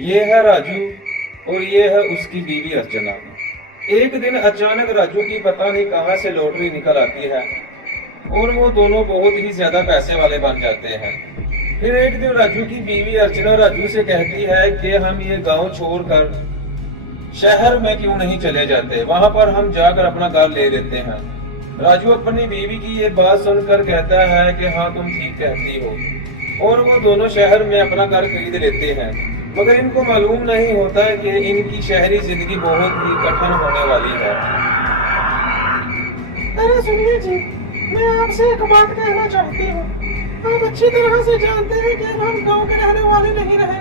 ये है राजू और ये है उसकी बीवी अर्चना। एक दिन अचानक राजू की पता नहीं कहां से लॉटरी निकल आती है और वो दोनों बहुत ही ज्यादा पैसे वाले बन जाते हैं। फिर एक दिन राजू की बीवी अर्चना राजू से कहती है कि हम ये गांव छोड़कर शहर में क्यों नहीं चले जाते, वहां पर हम जाकर अपना घर ले लेते हैं। राजू अपनी बीवी की ये बात सुनकर कहता है कि हाँ तुम ठीक कहती हो, और वो दोनों शहर में अपना घर खरीद लेते हैं। मगर इनको मालूम नहीं होता है कि इनकी शहरी जिंदगी बहुत ही कठिन होने वाली है। अरे सुनिए जी, मैं आपसे एक बात कहना चाहती हूँ। आप अच्छी तरह से जानते हैं कि हम गांव के रहने वाले नहीं रहे,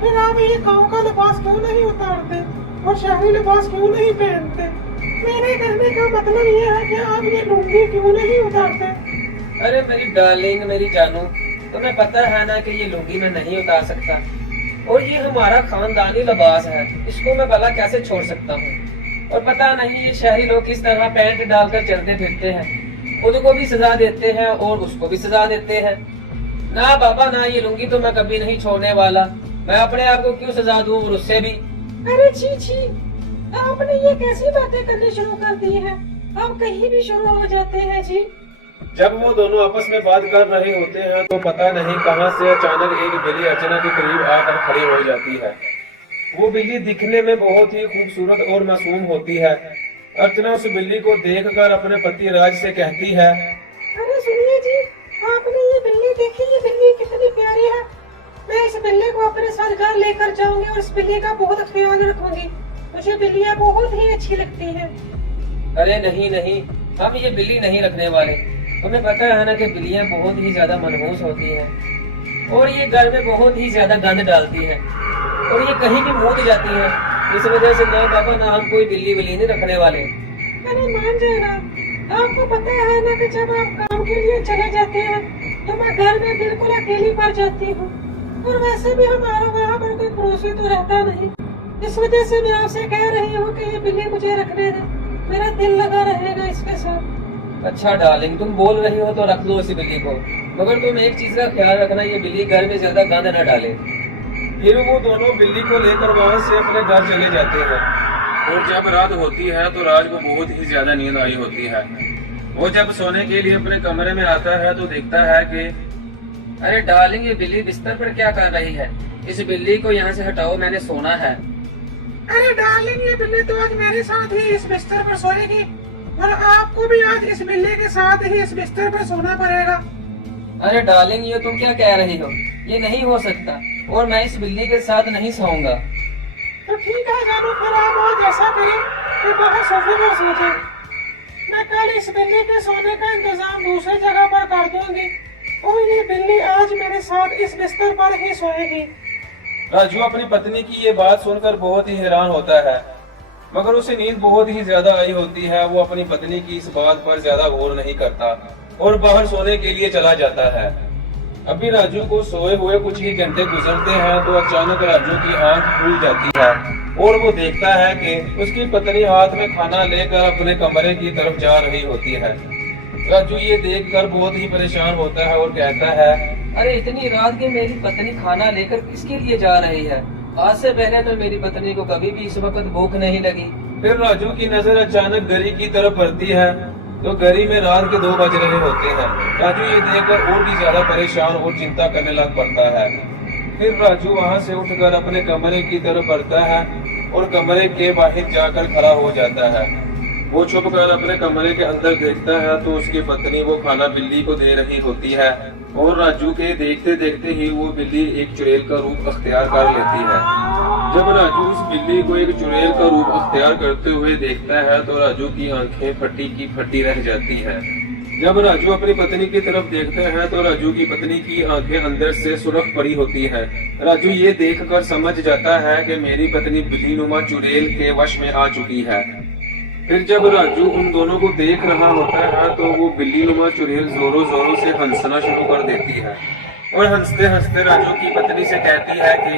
फिर आप ये गांव का लिबास क्यों नहीं उतारते और शहरी लिबास क्यों नहीं पहनते? मेरे कहने का मतलब ये है कि आप ये लुंगी क्यों नहीं उतारते? अरे मेरी डार्लिंग, मेरी जानू, तुम्हें पता है ना कि ये लुंगी मैं नहीं उतार सकता, और ये हमारा खानदानी लिबास है, इसको मैं भला कैसे छोड़ सकता हूँ। और पता नहीं ये शहरी लोग किस तरह पैंट डालकर चलते फिरते हैं, खुद को भी सजा देते हैं और उसको भी सजा देते हैं। ना बाबा ना, ये लुंगी तो मैं कभी नहीं छोड़ने वाला। मैं अपने आप को क्यों सजा दूं और उससे भी। अरे छी छी, आपने ये कैसी बातें करनी शुरू कर दी है? आप कहीं भी शुरू हो जाते हैं जी। जब वो दोनों आपस में बात कर रहे होते हैं तो पता नहीं कहां से अचानक एक बिल्ली अर्चना के करीब आकर खड़ी हो जाती है। वो बिल्ली दिखने में बहुत ही खूबसूरत और मासूम होती है। अर्चना उस बिल्ली को देखकर अपने पति राज से कहती है, अरे सुनिए जी, आपने ये बिल्ली देखी? ये बिल्ली कितनी प्यारी है। मैं इस बिल्ली को अपने साथ घर लेकर जाऊंगी और इस बिल्ली का बहुत ख्याल रखूंगी। मुझे बिल्लियाँ बहुत ही अच्छी लगती हैं। अरे नहीं नहीं, हम ये बिल्ली नहीं रखने वाले। तुम्हें पता है ना कि बिल्लियाँ बहुत ही ज्यादा मनहूस होती हैं और ये घर में बहुत ही ज्यादा गंद डालती है और ये कहीं भी मूत जाती है। इस वजह से ना पापा ना हम कोई बिल्ली बिल्ली नहीं रखने वाले। अरे मान जाएगा, आपको पता है ना कि जब आप काम के लिए चले जाते हैं तो मैं घर में बिल्कुल अकेली पड़ जाती हूँ, और वैसे भी हमारा वहाँ पर कोई पड़ोसी तो रहता नहीं। इस वजह से मैं आपसे कह रही हूँ कि ये बिल्ली मुझे रखने दे, मेरा दिल लगा रहेगा इसके साथ। अच्छा डार्लिंग, तुम बोल रही हो तो रख लो इसी बिल्ली को, मगर तुम एक चीज का ख्याल रखना, ये बिल्ली घर में ज्यादा गंद न डाले। फिर वो दोनों बिल्ली को लेकर वहां से अपने घर चले जाते हैं। और जब रात होती है तो राज को बहुत ही ज्यादा नींद आई होती है। वो जब सोने के लिए अपने कमरे में आता है तो देखता है कि अरे डार्लिंग, ये बिल्ली बिस्तर पर क्या कर रही है? इस बिल्ली को यहाँ से हटाओ, मैंने सोना है। अरे डार्लिंग, ये बिल्ली तो आज मेरे साथ ही इस बिस्तर पर सोएगी और आपको भी आज इस बिल्ली के साथ ही इस बिस्तर पर सोना पड़ेगा। अरे डार्लिंग, ये तुम क्या कह रही हो? ये नहीं हो सकता और मैं इस बिल्ली के साथ नहीं सोऊंगा। तो ठीक है जानू, फिर आप आज ऐसा करें कि बाहर सोफे पर सो जाए। मैं कल इस बिल्ली के सोने का इंतजाम दूसरी जगह पर कर दूंगी और ये बिल्ली आज मेरे साथ इस बिस्तर पर ही सोएगी। राजू अपनी पत्नी की ये बात सुनकर बहुत ही हैरान होता है, मगर उसे नींद बहुत ही ज्यादा आई होती है। वो अपनी पत्नी की इस बात पर ज्यादा गौर नहीं करता और बाहर सोने के लिए चला जाता है। अभी राजू को सोए हुए कुछ ही घंटे गुजरते हैं तो अचानक राजू की आंख खुल जाती है और वो देखता है कि उसकी पत्नी हाथ में खाना लेकर अपने कमरे की तरफ जा रही होती है। राजू ये देखकर बहुत ही परेशान होता है और कहता है, अरे इतनी रात के मेरी पत्नी खाना लेकर किसके लिए जा रही है? आज से पहले तो मेरी पत्नी को कभी भी इस वक्त भूख नहीं लगी। फिर राजू की नजर अचानक घड़ी की तरफ पड़ती है तो घड़ी में रात के 2 बज रहे होते हैं। राजू ये देखकर और भी ज्यादा परेशान और चिंता करने लग पड़ता है। फिर राजू वहां से उठकर अपने कमरे की तरफ बढ़ता है और कमरे के बाहर जाकर खड़ा हो जाता है। वो छुप कर अपने कमरे के अंदर देखता है तो उसकी पत्नी वो खाना बिल्ली को दे रही होती है और राजू के देखते देखते ही वो बिल्ली एक चुड़ैल का रूप अख्तियार कर लेती है। जब राजू उस बिल्ली को एक चुड़ैल का रूप अख्तियार करते हुए देखता है तो राजू की आंखें फटी की फटी रह जाती है। जब राजू अपनी पत्नी की तरफ देखता है तो राजू की पत्नी की आंखें अंदर से सुर्ख पड़ी होती है। राजू ये देखकर समझ जाता है कि मेरी पत्नी बिल्लीनुमा चुड़ैल के वश में आ चुकी है। फिर जब राजू उन दोनों को देख रहा होता है तो वो बिल्लीनुमा चुड़ैल जोरों जोरों से हंसना शुरू कर देती है और हंसते हंसते राजू की पत्नी से कहती है कि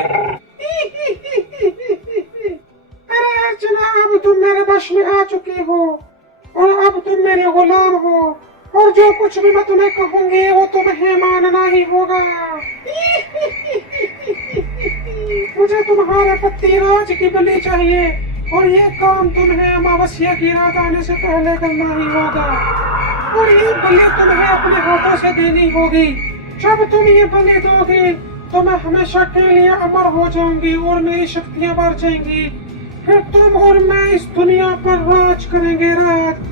अरे अर्चना, अब तुम मेरे वश में आ चुकी हो और अब तुम मेरे गुलाम हो और जो कुछ भी मैं तुम्हें कहूंगी वो तुम्हें मानना ही होगा। मुझे तुम्हारा हमारे पतिराज की बलि चाहिए और ये काम तुम्हें अमावस्या की रात आने से पहले करना ही होगा और ये बलि तुम्हें अपने हाथों से देनी होगी। जब तुम ये बलि दोगे तो मैं हमेशा के लिए अमर हो जाऊंगी और मेरी शक्तियां बढ़ जाएंगी। फिर तुम और मैं इस दुनिया पर राज करेंगे राज।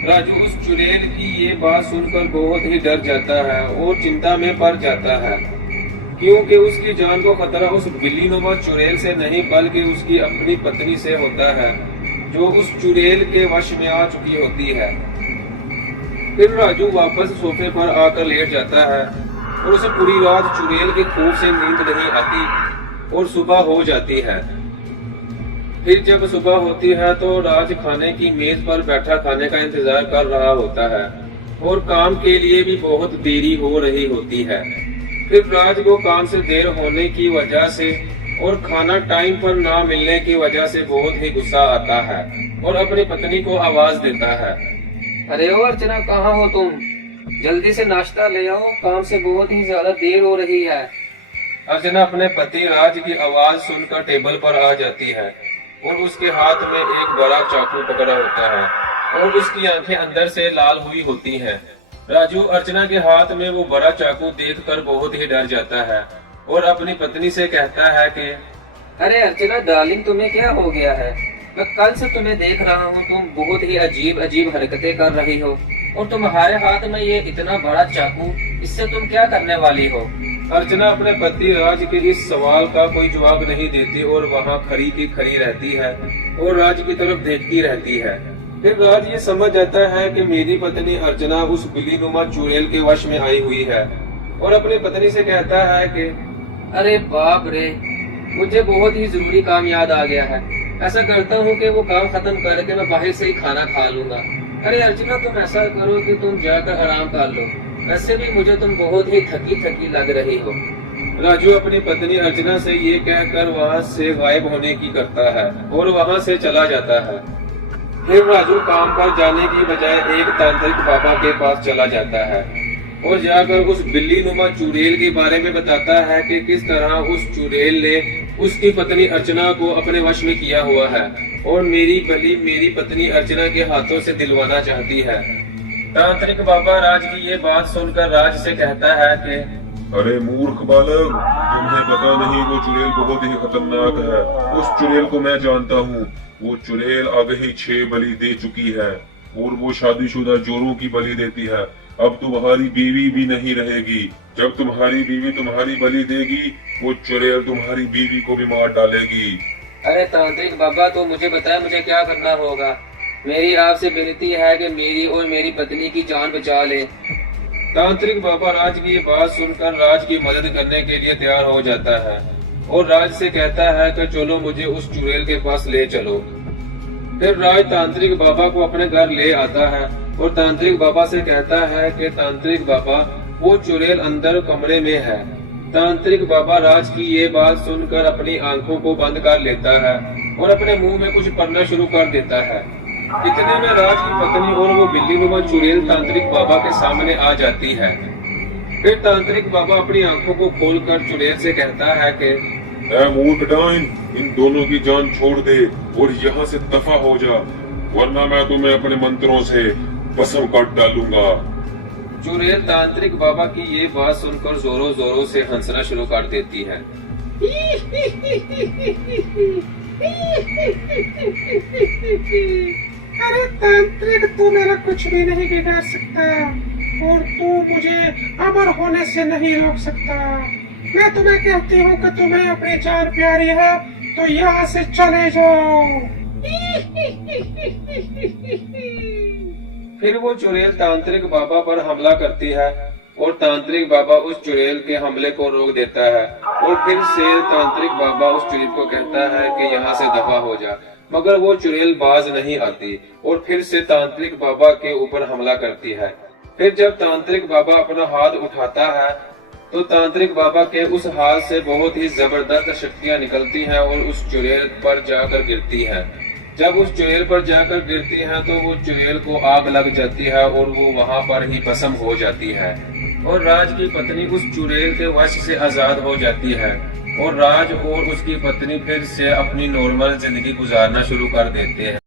राजू उस चुड़ैल की ये बात सुनकर बहुत ही डर जाता है और चिंता में पड़ जाता है, क्योंकि उसकी जान को खतरा उस बिल्लीनुमा चुड़ैल से नहीं बल्कि उसकी अपनी पत्नी से होता है, जो उस चुड़ैल के वश में आ चुकी होती है। फिर राजू वापस सोफे पर आकर लेट जाता है और उसे पूरी रात चुड़ैल के खौफ से नींद नहीं आती और सुबह हो जाती है। फिर जब सुबह होती है तो राज खाने की मेज पर बैठा खाने का इंतजार कर रहा होता है और काम के लिए भी बहुत देरी हो रही होती है। फिर राज को काम से देर होने की वजह से और खाना टाइम पर ना मिलने की वजह से बहुत ही गुस्सा आता है और अपनी पत्नी को आवाज देता है, अरे ओ अर्चना, कहाँ हो तुम? जल्दी से नाश्ता ले आओ, काम से बहुत ही ज्यादा देर हो रही है। अर्चना अपने पति राज की आवाज सुनकर टेबल पर आ जाती है और उसके हाथ में एक बड़ा चाकू पकड़ा होता है और उसकी आंखें अंदर से लाल हुई होती हैं। राजू अर्चना के हाथ में वो बड़ा चाकू देखकर बहुत ही डर जाता है और अपनी पत्नी से कहता है कि अरे अर्चना डार्लिंग, तुम्हें क्या हो गया है? मैं कल से तुम्हें देख रहा हूँ, तुम बहुत ही अजीब अजीब हरकतें कर रही हो और तुम्हारे हाथ में ये इतना बड़ा चाकू, इससे तुम क्या करने वाली हो? अर्चना अपने पति राज के इस सवाल का कोई जवाब नहीं देती और वहाँ खड़ी की खड़ी रहती है और राज की तरफ देखती रहती है। फिर राज ये समझ जाता है कि मेरी पत्नी अर्चना उस बिल्लीनुमा चुड़ैल के वश में आई हुई है और अपनी पत्नी से कहता है कि अरे बाप रे, मुझे बहुत ही जरूरी काम याद आ गया है। ऐसा करता हूँ कि वो काम खत्म करके मैं बाहर से ही खाना खा लूंगा। अरे अर्चना, तुम ऐसा करो कि तुम जाकर आराम कर लो, वैसे भी मुझे तुम बहुत ही थकी थकी लग रही हो। राजू अपनी पत्नी अर्चना से ये कहकर वहाँ से गायब होने की करता है और वहाँ से चला जाता है। फिर राजू काम पर जाने की बजाय एक तांत्रिक बाबा के पास चला जाता है और जाकर उस बिल्लीनुमा चुड़ैल के बारे में बताता है कि किस तरह उस चुड़ैल ने उसकी पत्नी अर्चना को अपने वश में किया हुआ है और मेरी बलि मेरी पत्नी अर्चना के हाथों से दिलवाना चाहती है। तांत्रिक बाबा राज की ये बात सुनकर राज से कहता है कि अरे मूर्ख बालक, तुम्हें पता नहीं वो चुड़ैल बहुत ही खतरनाक है। उस चुड़ैल को मैं जानता हूँ। वो चुड़ैल आगे ही 6 बलि दे चुकी है और वो शादीशुदा जोरों की बलि देती है। अब तुम्हारी बीवी भी नहीं रहेगी। जब तुम्हारी बीवी तुम्हारी बलि देगी, वो चुड़ैल तुम्हारी बीवी को भी मार डालेगी। अरे तांत्रिक बाबा, तो मुझे बताए मुझे क्या करना होगा? मेरी आपसे विनती है कि मेरी और मेरी पत्नी की जान बचा ले। तांत्रिक बाबा राज की ये बात सुनकर राज की मदद करने के लिए तैयार हो जाता है और राज से कहता है कि चलो मुझे उस चुड़ैल के पास ले चलो। फिर राज तांत्रिक बाबा को अपने घर ले आता है और तांत्रिक बाबा से कहता है कि तांत्रिक बाबा, वो चुड़ैल अंदर कमरे में है। तांत्रिक बाबा राज की ये बात सुनकर अपनी आंखों को बंद कर लेता है और अपने मुंह में कुछ पढ़ना शुरू कर देता है। इतने में राज की पत्नी और वो बिल्लीनुमा चुड़ैल तांत्रिक बाबा के सामने आ जाती है। फिर तांत्रिक बाबा अपनी आंखों को खोलकर चुड़ैल से कहता है कि ऐ मूर्ख डाइन, इन दोनों की जान छोड़ दे और यहाँ से दफा हो जा, वरना मैं तुम्हें अपने मंत्रों से भस्म काट डालूंगा। चुड़ैल तांत्रिक बाबा की ये बात सुनकर जोरों जोरों से हंसना शुरू कर देती है। अरे तांत्रिक, तू मेरा कुछ भी नहीं बिगाड़ सकता और तू मुझे अमर होने से नहीं रोक सकता। मैं तुम्हें कहती हूँ कि तुम्हें अपनी जान प्यारी है तो यहाँ से चले जाओ। फिर वो चुड़ैल तांत्रिक बाबा पर हमला करती है और तांत्रिक बाबा उस चुड़ैल के हमले को रोक देता है और फिर से तांत्रिक बाबा उस चुड़ैल को कहता है कि यहाँ से दफा हो जा, मगर वो चुड़ैल बाज नहीं आती और फिर से तांत्रिक बाबा के ऊपर हमला करती है। फिर जब तांत्रिक बाबा अपना हाथ उठाता है तो तांत्रिक बाबा के उस हाथ से बहुत ही जबरदस्त शक्तियां निकलती हैं और उस चुड़ैल पर जाकर गिरती हैं। जब उस चुड़ैल पर जाकर गिरती हैं तो वो चुड़ैल को आग लग जाती है और वो वहां पर ही भस्म हो जाती है। और राज की पत्नी उस चुड़ैल के वश से आजाद हो जाती है और राज और उसकी पत्नी फिर से अपनी नॉर्मल जिंदगी गुजारना शुरू कर देते हैं।